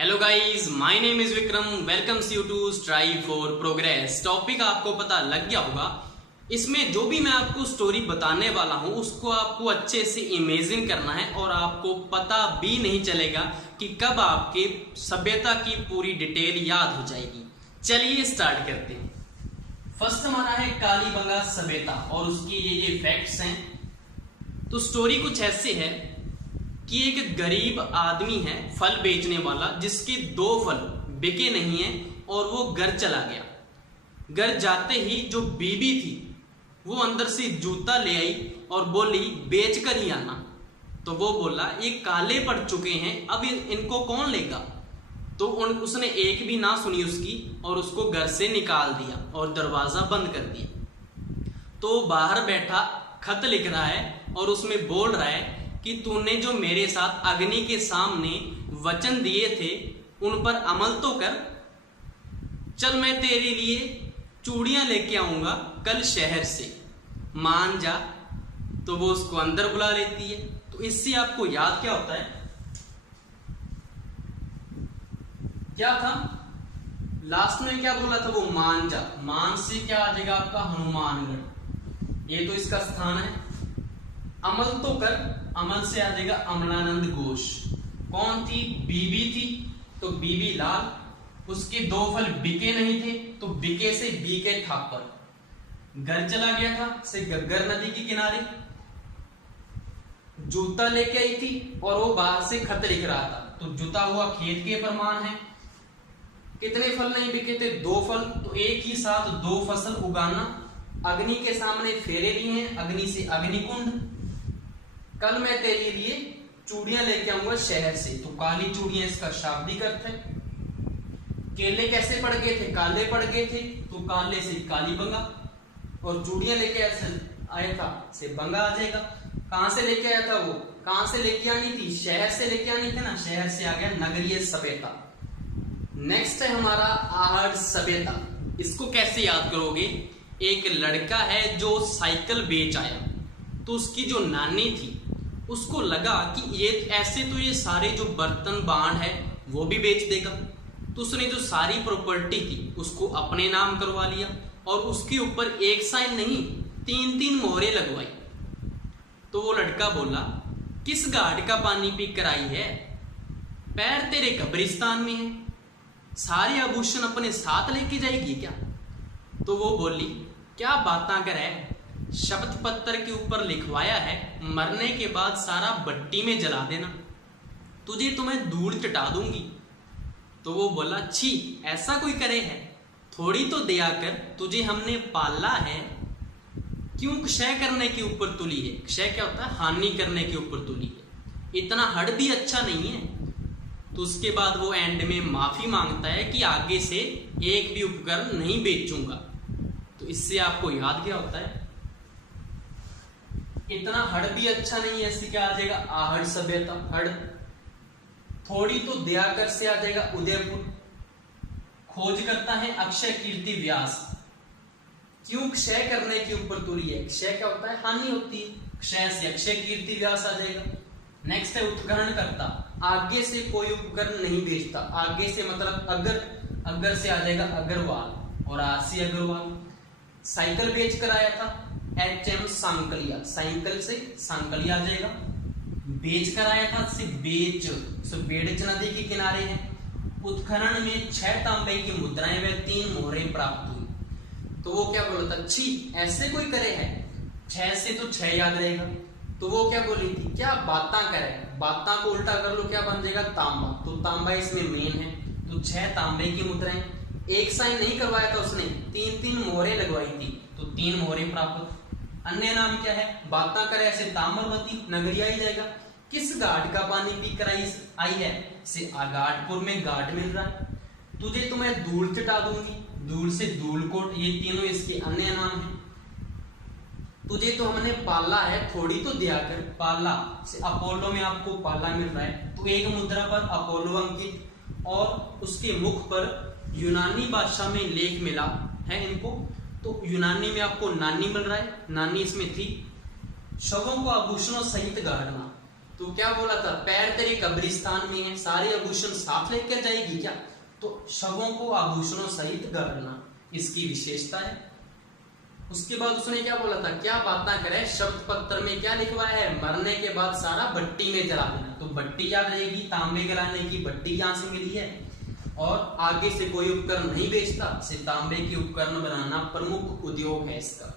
Hello guys, my name is Vikram. Welcomes you to strive for progress. Topic आपको पता लग गया होगा। इसमें जो भी मैं आपको स्टोरी बताने वाला हूं उसको आपको अच्छे से इमेजिन करना है और आपको पता भी नहीं चलेगा कि कब आपके सभ्यता की पूरी डिटेल याद हो जाएगी। चलिए स्टार्ट करते हैं। फर्स्ट हमारा है कालीबंगा सभ्यता और उसकी ये फैक्ट्स हैं। तो स्टोरी कुछ ऐसे है कि एक गरीब आदमी है फल बेचने वाला, जिसके 2 फल बिके नहीं है और वो घर चला गया। घर जाते ही जो बीबी थी वो अंदर से जूता ले आई और बोली बेच कर ही आना। तो वो बोला ये काले पड़ चुके हैं, अब इनको कौन लेगा। तो उसने एक भी ना सुनी उसकी और उसको घर से निकाल दिया और दरवाजा बंद कर दिया। तो बाहर बैठा खत लिख रहा है और उसमें बोल रहा है कि तूने जो मेरे साथ अग्नि के सामने वचन दिए थे उन पर अमल तो कर। चल मैं तेरे लिए चूड़ियां लेके आऊंगा कल शहर से, मान जा। तो वो उसको अंदर बुला लेती है। तो इससे आपको याद क्या होता है, क्या था लास्ट में, क्या बोला था वो, मान जा। मान से क्या आ जाएगा आपका हनुमानगढ़, ये तो इसका स्थान है। अमल तो कर, अमल से आ जाएगा अमलानंद घोष। कौन थी, बीबी थी। तो बीबी लाल, उसके 2 फल बिके नहीं थे तो बिके से बीके थापर। घर चला गया था से गग्गर नदी के किनारे, जूता लेके आई थी और वो बाहर से खत लिख रहा था। तो जुता हुआ खेत के प्रमाण है। कितने फल नहीं बिके थे, 2 फल। तो एक ही साथ 2 फसल उगाना। अग्नि के सामने फेरे लिए हैं, अग्नि से अग्निकुंड। कल मैं तेरे लिए चूड़ियां लेके आऊंगा शहर से। तो काली चूड़ियां इसका शाब्दिक अर्थ है। केले कैसे पड़ गए थे, काले पड़ गए थे। तो काले से कालीबंगा और चूड़ियां लेके ऐसे आया था से बंगा आ जाएगा। कहां से लेके आया था वो, कहां से लेके आनी थी, शहर से लेके आनी थी ना, शहर से आ गया नगरीय सभ्यता। नेक्स्ट है हमारा आहड़ सभ्यता। इसको कैसे याद करोगे, एक लड़का है जो साइकिल बेच आया। तो उसकी जो नानी थी उसको लगा कि ये ऐसे तो ये सारे जो बर्तन बांड है वो भी बेच देगा। तो उसने जो सारी प्रॉपर्टी थी उसको अपने नाम करवा लिया और उसके ऊपर एक साइन नहीं 3-3 मोहरें लगवाई। तो वो लड़का बोला किस घाट का पानी पी कर आई है, पैर तेरे कब्रिस्तान में है, सारे आभूषण अपने साथ लेके जाएगी क्या। तो वो बोली क्या बातां कर है, शपथ पत्र के ऊपर लिखवाया है मरने के बाद सारा भट्टी में जला देना, तुझे तो मैं धूल चटा दूंगी। तो वो बोला छी, ऐसा कोई करे है, थोड़ी तो दया कर, तुझे हमने पाला है, क्यों क्षय करने के ऊपर तुली है। क्षय क्या होता है, हानि करने के ऊपर तुली है, इतना हड़ भी अच्छा नहीं है। तो उसके बाद वो एंड में माफी मांगता है कि आगे से एक भी उपकरण नहीं बेचूंगा। तो इससे आपको याद क्या होता है, इतना हड़ भी अच्छा नहीं है, इससे क्या आ जाएगा आहड़ सभ्यता। हड़ थोड़ी तो दया कर से आ जाएगा उदयपुर। खोज करता है अक्षय कीर्ति व्यास, क्यों क्षय करने के ऊपर तुली है। क्षय क्या होता है, हानि होती है, क्षय से अक्षय कीर्ति व्यास आ जाएगा। नेक्स्ट है उत्करण करता, आगे से कोई उपकरण नहीं बेचता। आगे से मतलब अगर, अगर से आ जाएगा अग्रवाल और आज से अग्रवाल। साइकिल बेच कर आया था HM सांकलिया, साइकिल से सांकलिया आ जाएगा। बेच कर आया था से बेच, सो बेड़च नदी के किनारे है। उत्खनन में 6 तांबे की मुद्राएं व 3 मोहरें प्राप्त हुई। तो वो क्या बोला था, छी ऐसे कोई करे है, 6 से तो 6 याद रहेगा। तो वो क्या बोली थी, क्या बातां करे, बातां को उल्टा कर लो क्या बन जाएगा तांबा। तो तांबा इसमें मेन है। तो 6 तांबे की मुद्राएं, एक साइन नहीं करवाया था उसने, 3-3 मोहरें लगवाई थी। तो 3 मोहरें प्राप्त। अन्य नाम क्या है, बातां करे ऐसे ताम्रवती, नगरिया ही जाएगा। किस घाट का पानी पी कर आई है से आगाटपुर में घाट मिल रहा है। तुझे तो मैं धूल चटा दूंगी, धूल से धूलकोट, ये तीनों इसके अन्य नाम है। तुझे तो हमने पाला है, थोड़ी तो दिया कर। पाला से अपोलो में आपको पाला मिल रहा है। तो एक मुद्रा पर अपोलो अंकित और उसके मुख पर यूनानी भाषा में लेख मिला है इनको। तो यूनानी में आपको नानी मिल रहा है, नानी इसमें थी। शवों को आभूषणों सहित गाड़ना, तो क्या बोला था, पैर तेरे कब्रिस्तान में है, सारे आभूषण साथ लेकर जाएगी क्या? तो शवों को आभूषणों सहित गढ़ना इसकी विशेषता है। उसके बाद उसने क्या बोला था, क्या बातें करे, शब्द पत्र में क्या लिखवाया है, मरने के बाद सारा भट्टी में जला देना। तो भट्टी याद रहेगी, तांबे गलाने की भट्टी यहां से मिली है, और आगे से कोई उपकरण नहीं बेचता, सिर्फ तांबे के उपकरण बनाना प्रमुख उद्योग है इसका।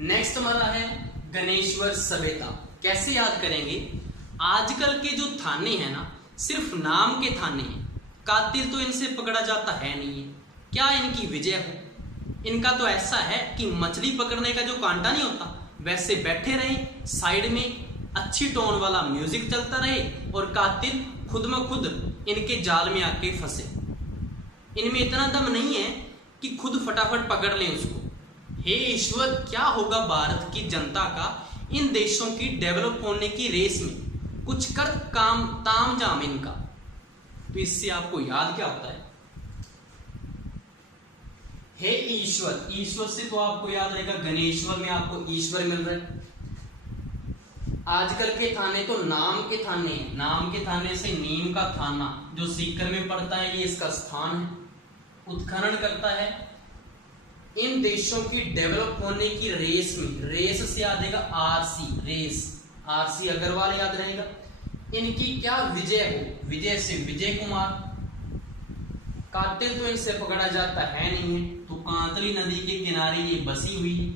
नेक्स्ट हमारा है गणेश्वर सभ्यता। कैसे याद करेंगे, आजकल के जो थाने हैं ना, सिर्फ नाम के थाने हैं, कातिल तो इनसे पकड़ा जाता है नहीं है। क्या इनकी वजह है? इनका तो ऐसा है कि मछली पकड़ने का जो कांटा नहीं होता, वैसे बैठे रहे, साइड में अच्छी टोन वाला म्यूजिक चलता रहे, और कातिल खुद में खुद इनके जाल में आके फंसे। इनमें इतना दम नहीं है कि खुद फटाफट पकड़ लें उसको। हे ईश्वर, क्या होगा भारत की जनता का इन देशों की डेवलप होने की रेस में, कुछ कर काम ताम जाम इनका। तो इससे आपको याद क्या होता है, हे ईश्वर, ईश्वर से तो आपको याद रहेगा गणेश्वर में आपको ईश्वर मिल रहा है। आजकल के थाने तो नाम के थाने हैं, नाम के थाने से नीम का थाना जो सीकर में पड़ता है, ये इसका स्थान है। उत्खनन करता है इन देशों की डेवलप होने की रेस में, रेस से याद रहेगा आरसी, रेस, आरसी अग्रवाल याद रहेगा। इनकी क्या विजय हो, विजय से विजय कुमार। कातिल तो इनसे पकड़ा जाता है नहीं है, तो कांतली नदी के किनारे ये बसी हुई है।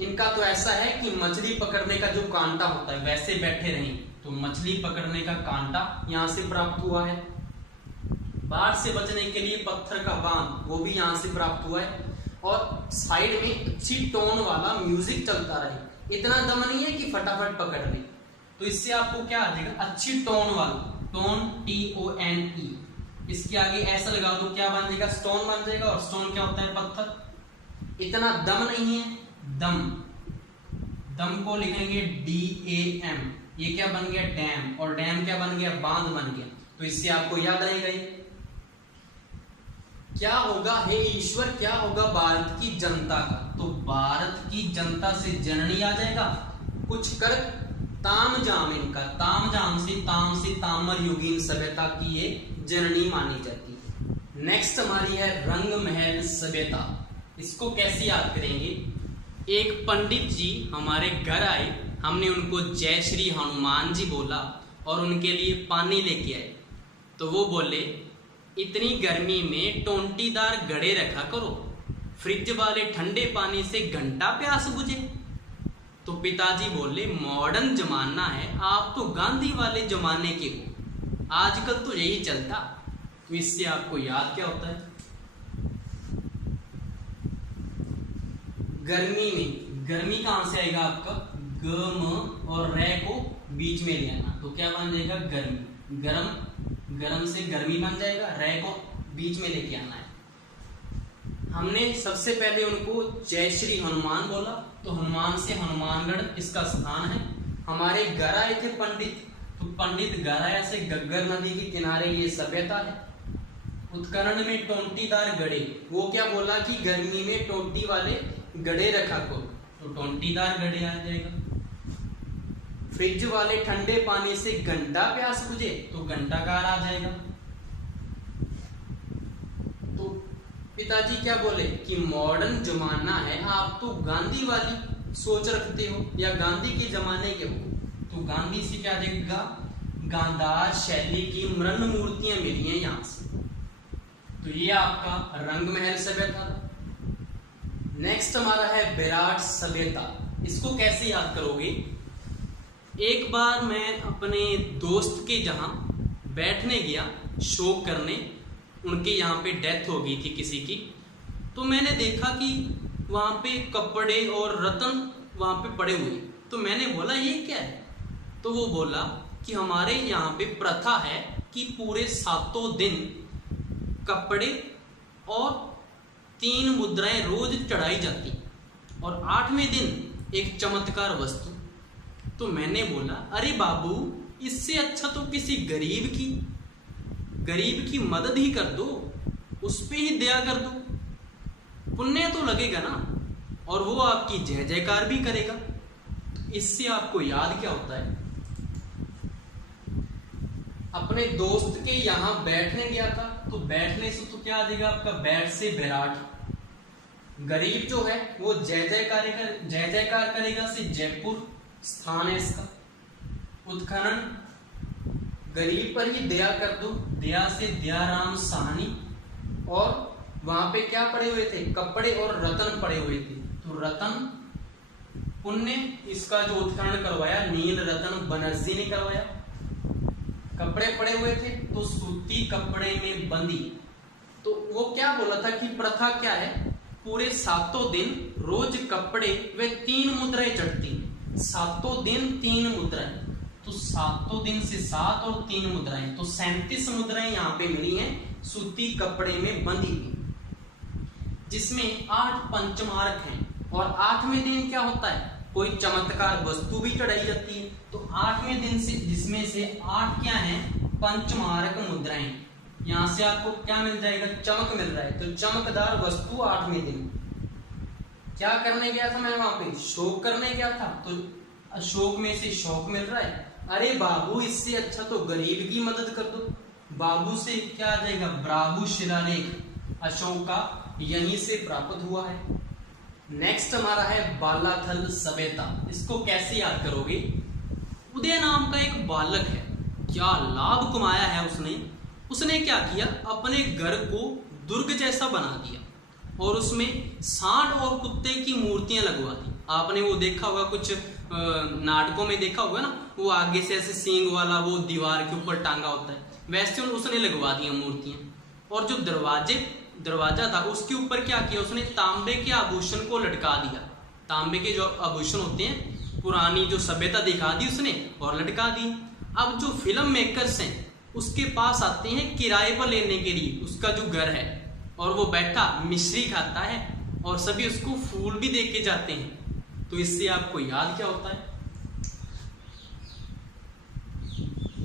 इनका तो ऐसा है कि मछली पकड़ने का जो कांटा होता है वैसे बैठे रहें, तो मछली पकड़ने का कांटा यहां से प्राप्त हुआ है। बाढ़ से बचने के लिए पत्थर का बांध, वो भी यहां से प्राप्त हुआ है। और साइड में अच्छी टोन वाला म्यूजिक चलता रहे, इतना दम नहीं है कि फटाफट पकड़ ले। तो इससे आपको क्या आ जाएगा, अच्छी टोन वाला, टोन TONE, इसके आगे ऐसा लगा दो, क्या बन जाएगा, स्टोन बन जाएगा। और स्टोन क्या होता है, पत्थर। इतना दम नहीं है, दम, दम को लिखेंगे DAM, ये क्या बन गया, डैम, और डैम क्या बन गया, बांध बन गया। तो इससे आपको याद रहेगा ये क्या होगा, हे ईश्वर, क्या होगा भारत की जनता का। तो भारत की जनता से जननी आ जाएगा, कुछ कर ताम जाम, इनका ताम जाम से तामर युगीन सभ्यता की ये जननी मानी जाती है। नेक्स्ट हमारी है रंग महल सभ्यता। इसको कैसे याद करेंगे, एक पंडित जी हमारे घर आए, हमने उनको जय श्री हनुमान जी बोला और उनके लिए पानी लेके आए। तो वो बोले, इतनी गर्मी में टोंटीदार घड़े रखा करो, फ्रिज वाले ठंडे पानी से घंटा प्यास बुझे। तो पिताजी बोले, मॉडर्न जमाना है, आप तो गांधी वाले जमाने के हो, आजकल तो यही चलता। तो इससे आपको याद क्या होता है, गर्मी में, गर्मी कहां से आएगा आपका, गम और रे को बीच में ले आना, तो क्या बन जाएगा, गर्मी, गरम, गरम से गर्मी बन जाएगा, रे को बीच में लेके आना है। हमने सबसे पहले उनको जय श्री हनुमान बोला, तो हनुमान से हनुमानगढ़ इसका स्थान है। हमारे घर आए थे पंडित, तो पंडित घर आया से गग्गर नदी के किनारे ये सभ्यता है। उत्खनन में टोंटीदार गड़े, वो क्या बोला कि गर्मी में टोंटी वाले गड़े रखा को, तो टोंटीदार गड़े आ जाएगा। फ्रिज वाले ठंडे पानी से घंटा प्यास बुझे, तो घंटाकार आ जाएगा। तो पिताजी क्या बोले कि मॉडर्न जमाना है, आप तो गांधी वाली सोच रखते हो या गांधी के जमाने के हो। तो गांधी से क्या देगा, गांधार शैली की मृण मूर्तियां मिली हैं यहां से। तो ये आपका रंग महल सभ्यता। नेक्स्ट हमारा है विराट सभ्यता। इसको कैसे याद करोगे, एक बार मैं अपने दोस्त के जहां बैठने गया शोक करने, उनके यहाँ पे डेथ हो गई थी किसी की। तो मैंने देखा कि वहाँ पे कपड़े और रत्न वहाँ पे पड़े हुए। तो मैंने बोला ये क्या है, तो वो बोला कि हमारे यहाँ पे प्रथा है कि पूरे 7 दिन कपड़े और 3 मुद्राएं रोज चढ़ाई जाती, और 8वें दिन एक चमत्कार वस्तु। तो मैंने बोला, अरे बाबू, इससे अच्छा तो किसी गरीब की मदद ही कर दो, उस पे ही दया कर दो, पुण्य तो लगेगा ना, और वो आपकी जय जयकार भी करेगा। इससे आपको याद क्या होता है, अपने दोस्त के यहाँ बैठने गया था, तो बैठने से तो क्या आ जाएगा आपका, बैठ से विराट। गरीब जो है वो जय जयकार करेगा से जयपुर स्थान है इसका। उत्खनन, गरीब पर ही दया कर दो, दया से दयाराम साहनी। और वहां पे क्या पड़े हुए थे, कपड़े और रतन पड़े हुए थे, तो रतन पुण्य, इसका जो उत्खनन करवाया नील रतन बनर्जी ने करवाया। कपड़े पड़े हुए थे तो सूती कपड़े में बंदी। तो वो क्या बोला था कि प्रथा क्या है, पूरे 7 दिन रोज कपड़े वे 3 मुद्राएं चढ़ती, 7 दिन 3 मुद्राएं, तो 7 दिन से 7 और 3 मुद्राएं, तो 37 मुद्राएं यहाँ पे मिली हैं सूती कपड़े में बंधी हुई, जिसमें 8 पंचमार्क हैं। और 8वें दिन क्या होता है, कोई चमत्कार वस्तु भी चढ़ाई जाती है। तो 8वें दिन से, जिसमें से 8 क्या है, पंचमार्क मुद्राएं। यहां से आपको क्या मिल जाएगा, चमक मिल रहा है, तो चमकदार वस्तु 8वें दिन। क्या करने गया था मैं वहां पे, शोक करने गया था, तो अशोक में से शौक मिल रहा है। अरे बाबू, इससे अच्छा तो गरीब की मदद कर दो। बाबू से क्या आ जाएगा, ब्राबू शिलालेख अशोक का यहीं से प्राप्त हुआ है। नेक्स्ट हमारा है बालाथल सभ्यता। इसको कैसे याद करोगे, उदय नाम का एक बालक है, क्या लाभ कमाया है उसने क्या किया, अपने घर को दुर्ग जैसा बना दिया और उसमें सांड और कुत्ते की मूर्तियां लगवा दी। आपने वो देखा होगा, कुछ नाटकों में देखा होगा ना, वो आगे से ऐसे सींग वाला वो दीवार के ऊपर टांगा होता है, वैसे उसने लगवा दिया मूर्तियां। और जो दरवाजा था उसके ऊपर क्या किया, उसने तांबे के आभूषण को लटका दिया। तांबे के जो आभूषण होते हैं, पुरानी जो सभ्यता दिखा दी उसने और लटका दी। अब जो फिल्म मेकर्स हैं उसके पास आते हैं किराए पर लेने के लिए उसका जो घर है, और वो बैठा मिश्री खाता है और सभी उसको फूल भी देख के जाते हैं। तो इससे आपको याद क्या होता है,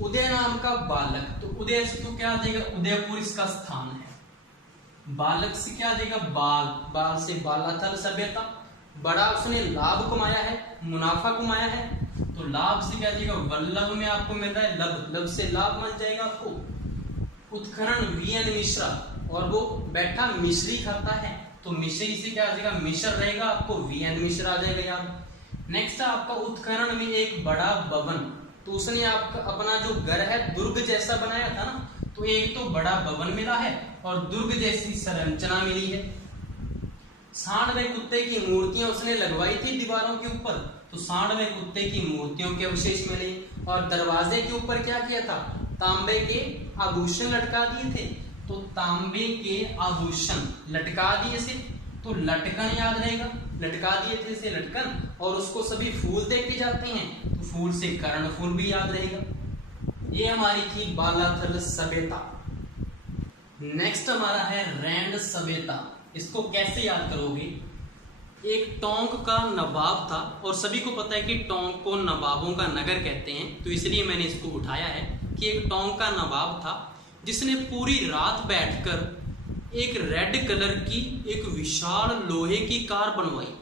उदय नाम का बालक, तो उदय से तो क्या आ जाएगा, उदयपुर इसका स्थान है। बालक से क्या आ जाएगा, बाल से बालाथल सभ्यता। बड़ा उसने लाभ कमाया है, मुनाफा कमाया है, तो लाभ से क्या आ जाएगा, वल्लभ में आपको मिल रहा है लब से लाभ मिल जाएगा आपको। उत्खनन वीएन मिश्रा, और वो बैठा मिश्री खाता है, तो मिश्री से क्या आ जाएगा, मिश्र रहेगा, आपको वीएन मिश्रा आ जाएगा याद। नेक्स्ट आपका उत्खनन में एक बड़ा भवन, तो उसने आपका अपना जो घर है दुर्ग जैसा बनाया था ना, तो एक तो बड़ा भवन मिला है और दुर्ग जैसी संरचना मिली है। सांड व कुत्ते की मूर्तियां उसने लगवाई थी दीवारों के ऊपर, तो सांड व कुत्ते की मूर्तियों के अवशेष मिले। और दरवाजे के ऊपर क्या किया था, तांबे के आभूषण लटका दिए थे, तो तांबे के आभूषण लटका दिए से, तो लटकन याद रहेगा, लटका दिए थे इसे लटकन, और उसको सभी फूल देखे जाते हैं, तो फूल से कर्ण फूल भी याद रहेगा। ये हमारी थी बालाथल सभ्यता। नेक्स्ट हमारा है रैंड सभ्यता। इसको कैसे याद करोगे, एक टोंक का नवाब था, और सभी को पता है कि टोंक को नवाबों का नगर कहते हैं, तो इसलिए मैंने इसको उठाया है कि एक टोंक का नवाब था जिसने पूरी रात बैठकर एक रेड कलर की एक विशाल लोहे की कार बनवाई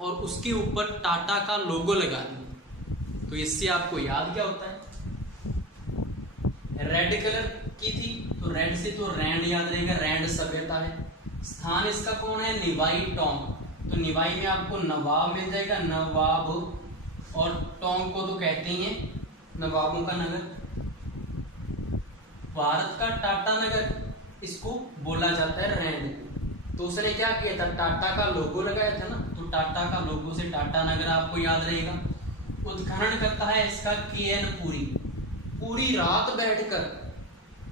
और उसके ऊपर टाटा का लोगो लगा दिया। तो इससे आपको याद क्या होता है, रेड कलर की थी, तो रेड से तो रैंड याद रहेगा, रैंड सभ्यता है। स्थान इसका कौन है, निवाई टोंक, तो निवाई में आपको नवाब मिल जाएगा, नवाब, और टोंक को तो कहते हैं नवाबों का नगर। भारत का टाटा नगर इसको बोला जाता है रैंड। तो उसने क्या किया था, टाटा का लोगो लगाया था ना, तो टाटा का लोगो से टाटा नगर आपको याद रहेगा। उत्खनन करता है इसका केएन पुरी, पूरी रात बैठकर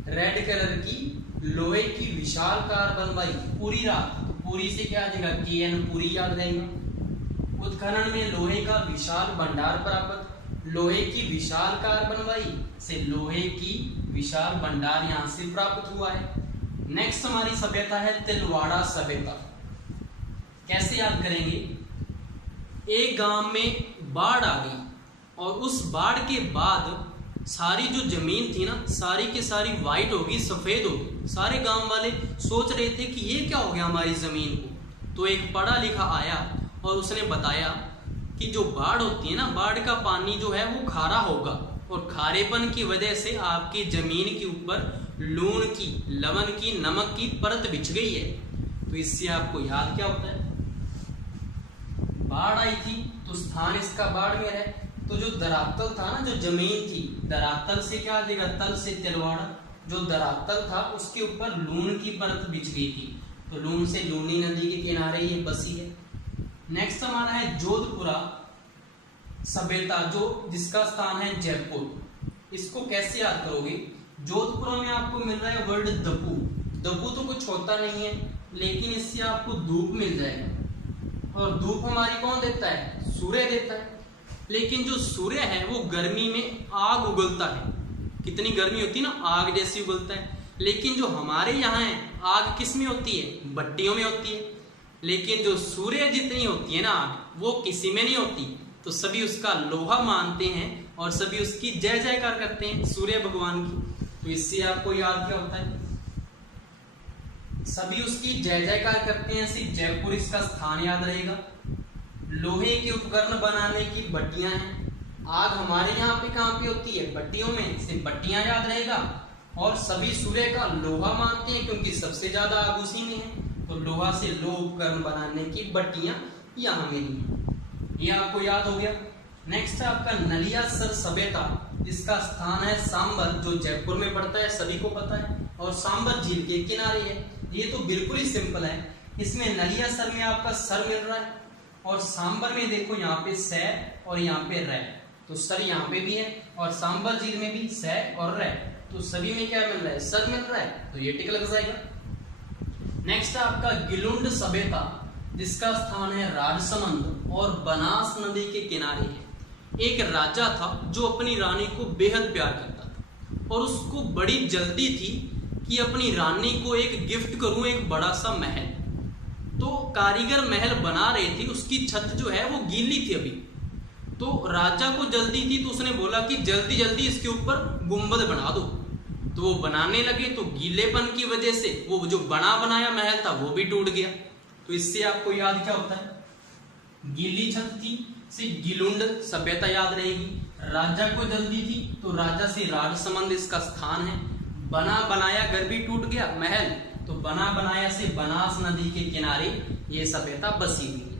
रेड कलर की लोहे की विशाल कार बनवाई पूरी रात, तो पूरी से क्या आ जाएगा, केएन पुरी याद रहेगा। उत्खनन में लोहे का विशाल भंडार प्राप्त, लोहे की विशाल कार बनवाई से लोहे की विशाल भंडार यहां से प्राप्त हुआ है। नेक्स्ट हमारी सभ्यता है तिलवाड़ा सभ्यता। कैसे याद करेंगे, एक गांव में बाढ़ आ गई और उस बाढ़ के बाद सारी जो जमीन थी ना, सारी की सारी वाइट होगी, सफेद होगी। सारे गांव वाले सोच रहे थे कि ये क्या हो गया हमारी जमीन को। तो एक पढ़ा लिखा आया और उसने बताया कि जो बाढ़ होती है ना, बाढ़ का पानी जो है वो खारा होगा और खारेपन की वजह से आपकी जमीन के ऊपर लूण की, लवण की, नमक की परत बिछ गई है। तो इससे आपको याद क्या होता है? बाढ़ आई थी तो स्थान इसका बाढ़ में है। तो जो धरातल था ना, जो जमीन थी, धरातल से क्या आ जाएगा? तल से तिलवाड़ा। जो धरातल था उसके ऊपर लूण की परत बिछ गई थी, तो लूण से लूनी नदी के किनारे ये बसी है। नेक्स्ट हमारा है जोधपुरा सभ्यता, जो जिसका स्थान है जयपुर। इसको कैसे याद करोगे? जोधपुरा में आपको मिल रहा है वर्ड दपू। दपू तो कुछ होता नहीं है, लेकिन इससे आपको धूप मिल जाएगा, और धूप हमारी कौन देता है? सूर्य देता है। लेकिन जो सूर्य है वो गर्मी में आग उगलता है। कितनी गर्मी होती है ना, आग जैसी उगलता है। लेकिन जो हमारे यहाँ है, आग किस में होती है? भट्टियों में होती है। लेकिन जो सूर्य जितनी होती है ना आग, वो किसी में नहीं होती। तो सभी उसका लोहा मानते हैं और सभी उसकी जय जयकार करते हैं, सूर्य भगवान की। तो इससे आपको याद क्या होता है? सभी उसकी जय जयकार करते हैं, सिर्फ जयपुर इसका स्थान याद रहेगा। लोहे के उपकरण बनाने की भट्टियां हैं। आग हमारे यहाँ पे कहाँ पे होती है? भट्टियों में, सिर्फ भट्टियां याद रहेगा। और सभी सूर्य का लोहा मानते हैं, क्योंकि सबसे ज्यादा आग उसी में है। तो लोहा से लोह उपकरण बनाने की भट्टियां यहाँ मिली हैं। ये आपको याद हो गया। नेक्स्ट है आपका नलियासर सभ्यता, जिसका स्थान है सांबर, जो जयपुर में पड़ता है, सभी को पता है, और सांबर झील के किनारे है। ये तो बिल्कुल ही सिंपल है। इसमें नलियासर में आपका सर मिल रहा है, और सांबर में देखो यहाँ पे सै और यहाँ पे रै। तो सर यहाँ पे भी है, और सांबर झील में भी सै और रै। तो सभी में क्या मिल रहा है? सर मिल रहा है, तो ये टिक लग जाएगा। नेक्स्ट है आपका गिलुंड सभ्यता, जिसका स्थान है राजसमंद और बनास नदी के किनारे है। एक राजा था जो अपनी रानी को बेहद प्यार करता था, और उसको बड़ी जल्दी थी कि अपनी रानी को एक गिफ्ट करूं, एक बड़ा सा महल। तो कारीगर महल बना रहे थे, उसकी छत जो है वो गीली थी अभी। तो राजा को जल्दी थी, तो उसने बोला कि जल्दी जल्दी इसके ऊपर गुंबद बना दो। तो वो बनाने लगे, तो गीलेपन की वजह से वो जो बना बनाया महल था वो भी टूट गया। तो इससे आपको याद क्या होता है? गीली छत थी से गिलुंड सभ्यता याद रहेगी। राजा को जल्दी थी, तो राजा से राजसमंद इसका स्थान है। बना बनाया घर भी टूट गया महल, तो बना बनाया से बनास नदी के किनारे ये सभ्यता बसी हुई है।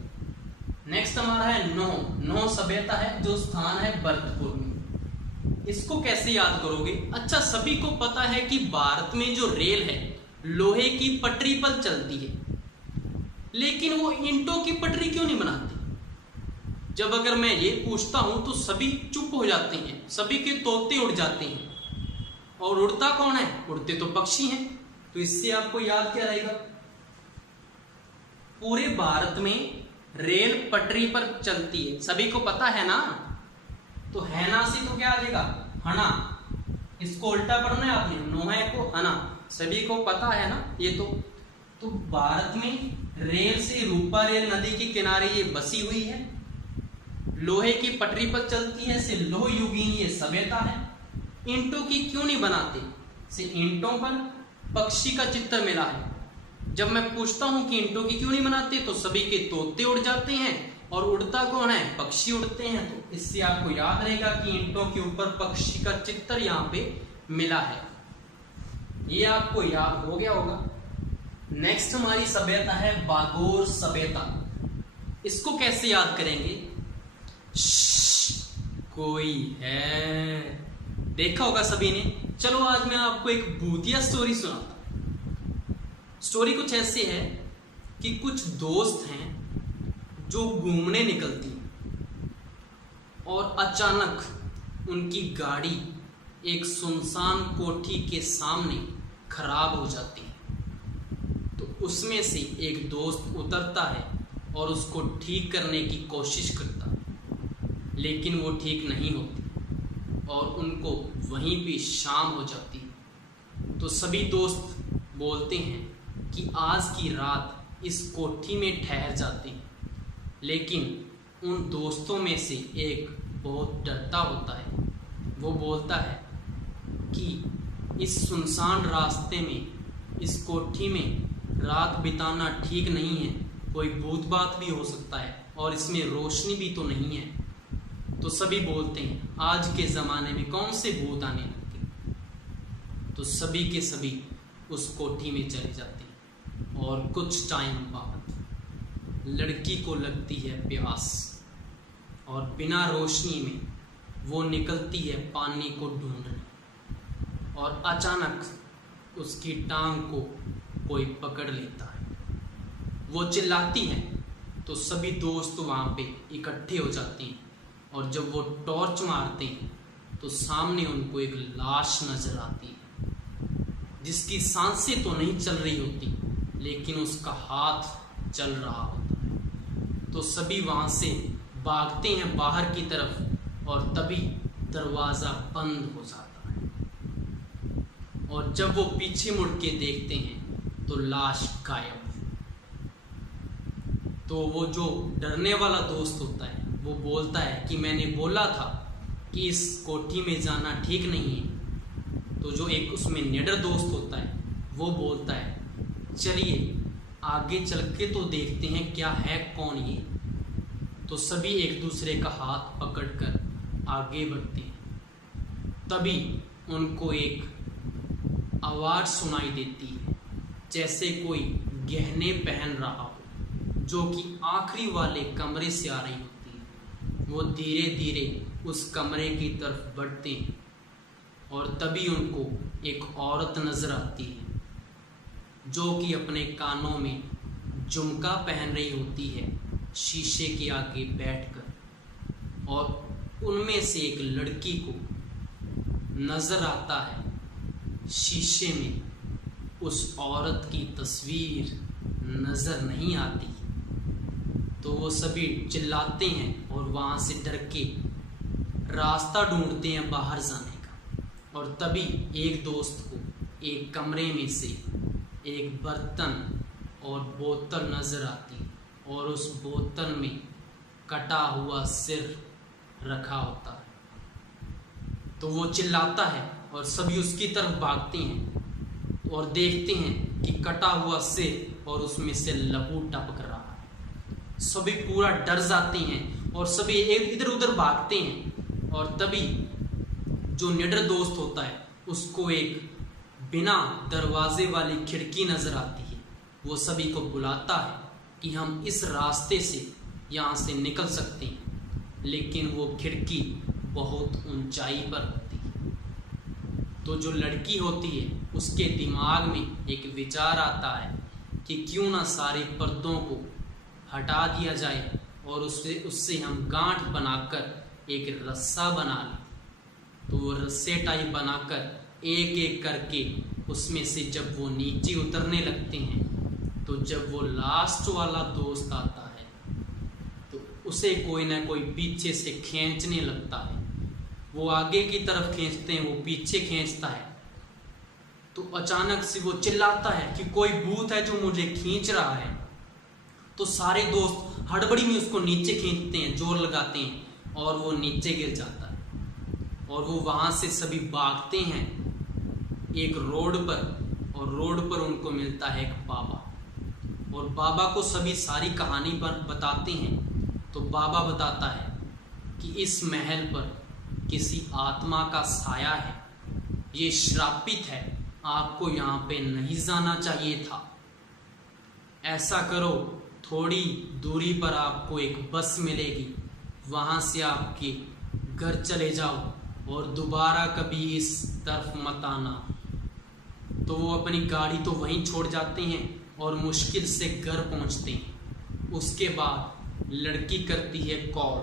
नेक्स्ट हमारा है नोह सभ्यता है, जो स्थान है भरतपुर में। इसको कैसे याद करोगे? अच्छा, सभी को पता है कि भारत में जो रेल है लोहे की पटरी पर चलती है, लेकिन वो ईंटों की पटरी क्यों नहीं बनाते? जब अगर मैं ये पूछता हूं तो सभी चुप हो जाते हैं, सभी के तोते उड़ जाते हैं। और उड़ता कौन है? उड़ते तो पक्षी हैं। तो इससे आपको याद क्या रहेगा? पूरे भारत में रेल पटरी पर चलती है, सभी को पता है ना। तो हैना से तो क्या आ जाएगा? हना। इसको उल्टा पढ़ना है आपने, नोहे को हना। सभी को पता है ना ये तो भारत में रेल से रूपा रेल नदी के किनारे ये बसी हुई है, लोहे की पटरी पर चलती है, से लोह युगीन ये सभ्यता है। ईंटों की क्यों नहीं बनाते? से ईंटों पर पक्षी का चित्र मिला है। जब मैं पूछता हूं कि ईंटों की क्यों नहीं बनाते, तो सभी के तोते उड़ जाते हैं, और उड़ता कौन है? पक्षी उड़ते हैं। तो इससे आपको याद रहेगा कि ईंटों के ऊपर पक्षी का चित्र यहाँ पे मिला है। ये आपको याद हो गया होगा। नेक्स्ट हमारी सभ्यता है बागोर सभ्यता। इसको कैसे याद करेंगे? कोई है, देखा होगा सभी ने। चलो आज मैं आपको एक भूतिया स्टोरी सुनाता। स्टोरी कुछ ऐसी है कि कुछ दोस्त हैं जो घूमने निकलती हैं, और अचानक उनकी गाड़ी एक सुनसान कोठी के सामने खराब हो जाती है। तो उसमें से एक दोस्त उतरता है और उसको ठीक करने की कोशिश करता है, लेकिन वो ठीक नहीं होती और उनको वहीं पे शाम हो जाती है। तो सभी दोस्त बोलते हैं कि आज की रात इस कोठी में ठहर जाते हैं, लेकिन उन दोस्तों में से एक बहुत डरता होता है। वो बोलता है कि इस सुनसान रास्ते में, इस कोठी में रात बिताना ठीक नहीं है, कोई भूत बात भी हो सकता है और इसमें रोशनी भी तो नहीं है। तो सभी बोलते हैं आज के ज़माने में कौन से भूत आने लगे। तो सभी के सभी उस कोठी में चले जाते हैं और कुछ टाइम बाद लड़की को लगती है प्यास और बिना रोशनी में वो निकलती है पानी को ढूंढने, और अचानक उसकी टांग को कोई पकड़ लेता है। वो चिल्लाती है तो सभी दोस्त वहाँ पे इकट्ठे हो जाते हैं, और जब वो टॉर्च मारते हैं तो सामने उनको एक लाश नजर आती है जिसकी सांसें तो नहीं चल रही होती लेकिन उसका हाथ चल रहा होता है। तो सभी वहाँ से भागते हैं बाहर की तरफ और तभी दरवाज़ा बंद हो जाता है, और जब वो पीछे मुड़ के देखते हैं तो लाश गायब। तो वो जो डरने वाला दोस्त होता है वो बोलता है कि मैंने बोला था कि इस कोठी में जाना ठीक नहीं है। तो जो एक उसमें निडर दोस्त होता है वो बोलता है चलिए आगे चल के तो देखते हैं क्या है कौन ये। तो सभी एक दूसरे का हाथ पकड़कर आगे बढ़ते हैं। तभी उनको एक आवाज़ सुनाई देती है जैसे कोई गहने पहन रहा हो, जो कि आखिरी वाले कमरे से आ रही होती है। वो धीरे धीरे उस कमरे की तरफ बढ़ते हैं और तभी उनको एक औरत नजर आती है जो कि अपने कानों में झुमका पहन रही होती है शीशे के आगे बैठकर, और उनमें से एक लड़की को नजर आता है शीशे में उस औरत की तस्वीर नजर नहीं आती। तो वो सभी चिल्लाते हैं और वहाँ से डर के रास्ता ढूंढते हैं बाहर जाने का, और तभी एक दोस्त को एक कमरे में से एक बर्तन और बोतल नजर आती है, और उस बोतल में कटा हुआ सिर रखा होता है। तो वो चिल्लाता है और सभी उसकी तरफ भागते हैं और देखते हैं कि कटा हुआ सिर और उसमें से लहू टपक रहा है। सभी पूरा डर जाते हैं और सभी एक इधर उधर भागते हैं, और तभी जो निडर दोस्त होता है उसको एक बिना दरवाजे वाली खिड़की नजर आती है। वो सभी को बुलाता है कि हम इस रास्ते से यहाँ से निकल सकते हैं, लेकिन वो खिड़की बहुत ऊंचाई पर होती है। तो जो लड़की होती है उसके दिमाग में एक विचार आता है कि क्यों ना सारे पर्दों को हटा दिया जाए और उससे हम गांठ बनाकर एक रस्सा बना लें। तो वो रस्से टाइप बनाकर एक एक करके उसमें से जब वो नीचे उतरने लगते हैं, तो जब वो लास्ट वाला दोस्त आता है तो उसे कोई ना कोई पीछे से खींचने लगता है। वो आगे की तरफ खींचते हैं, वो पीछे खींचता है। तो अचानक से वो चिल्लाता है कि कोई भूत है जो मुझे खींच रहा है। तो सारे दोस्त हड़बड़ी में उसको नीचे खींचते हैं, जोर लगाते हैं, और वो नीचे गिर जाता है। और वो वहाँ से सभी भागते हैं एक रोड पर, और रोड पर उनको मिलता है एक बाबा, और बाबा को सभी सारी कहानी पर बताते हैं। तो बाबा बताता है कि इस महल पर किसी आत्मा का साया है, ये श्रापित है, आपको यहाँ पे नहीं जाना चाहिए था। ऐसा करो, थोड़ी दूरी पर आपको एक बस मिलेगी, वहाँ से आपके घर चले जाओ और दोबारा कभी इस तरफ मत आना। तो वो अपनी गाड़ी तो वहीं छोड़ जाते हैं और मुश्किल से घर पहुंचते हैं। उसके बाद लड़की करती है कॉल।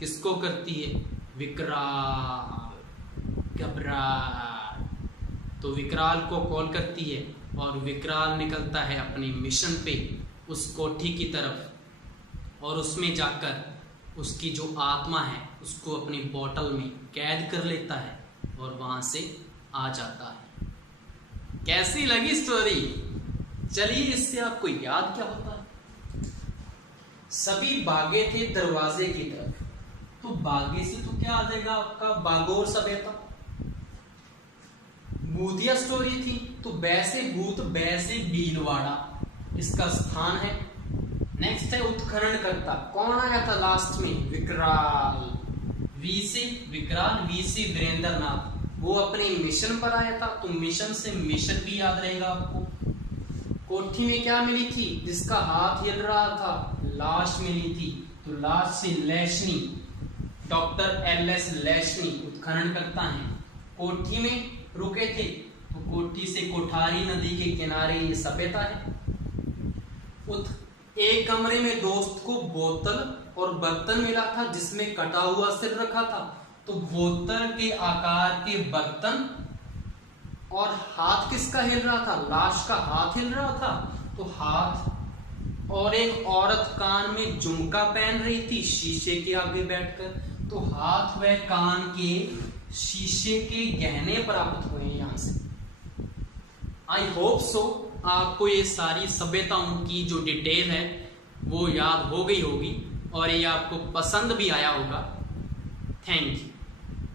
किसको करती है? विकराल, घबराल। तो विकराल को कॉल करती है और विकराल निकलता है अपने मिशन पे उस कोठी की तरफ, और उसमें जाकर उसकी जो आत्मा है उसको अपनी बोतल में कैद कर लेता है और वहाँ से आ जाता है। कैसी लगी स्टोरी? चलिए, इससे आपको याद क्या होता है? सभी भागे थे दरवाजे की तरफ। तो भागे से तो क्या आ जाएगा आपका? बागोर सभ्यता। भूतिया स्टोरी थी तो वैसे भूत वैसे भीलवाड़ा इसका स्थान है। नेक्स्ट है उत्खनन करता। कौन आया था लास्ट में? विकराल। वी से विकराल, वी से वीरेंद्र नाथ, वो अपने मिशन पर आया था, तो मिशन से मिशन भी याद रहेगा आपको। कोठी में क्या मिली थी? जिसका हाथ हिल रहा था, लाश मिली थी, तो लाश से लेशनी, डॉक्टर एल.एस. लेशनी उत्खनन करता है। कोठी में रुके थे, तो कोठी से कोठारी नदी के किनारे ये सभ्यता है। एक कमरे में दोस्त को बोतल और बर्तन मिला था जिसमें कटा हुआ सिर रखा था, तो बोतल के आकार के बर्तन और हाथ किसका हिल रहा था? लाश का हाथ हिल रहा था, तो हाथ। और एक औरत कान में झुमका पहन रही थी शीशे के आगे बैठकर, तो हाथ व कान के शीशे के गहने प्राप्त हुए यहां से। आई होप सो आपको ये सारी सभ्यताओं की जो डिटेल है वो याद हो गई होगी और ये आपको पसंद भी आया होगा। Thank you.